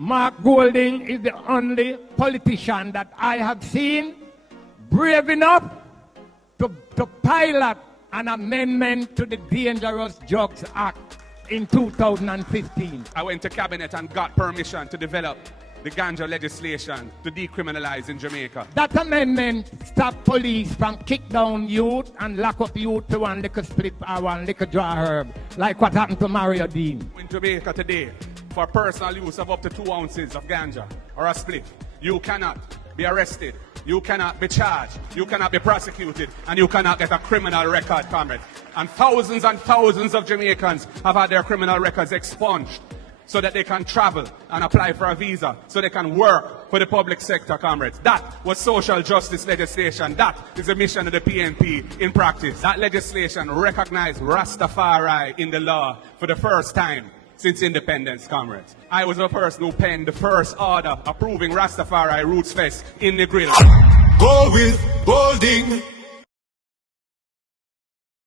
Mark Golding is the only politician that I have seen brave enough to pilot an amendment to the Dangerous Drugs Act in 2015. I went to cabinet and got permission to develop the ganja legislation to decriminalize in Jamaica. That amendment stopped police from kick down youth and lock up youth to one liquor split or one liquor draw herb, like what happened to Mario Dean. In Jamaica today, for personal use of up to 2 ounces of ganja or a spliff, you cannot be arrested, you cannot be charged, you cannot be prosecuted, and you cannot get a criminal record, comrade. And thousands of Jamaicans have had their criminal records expunged so that they can travel and apply for a visa, so they can work for the public sector, comrades. That was social justice legislation. That is the mission of the PNP in practice. That legislation recognized Rastafari in the law for the first time since independence, comrades. I was the person who penned the first order approving Rastafari Roots Fest in the grill. Go with Golding.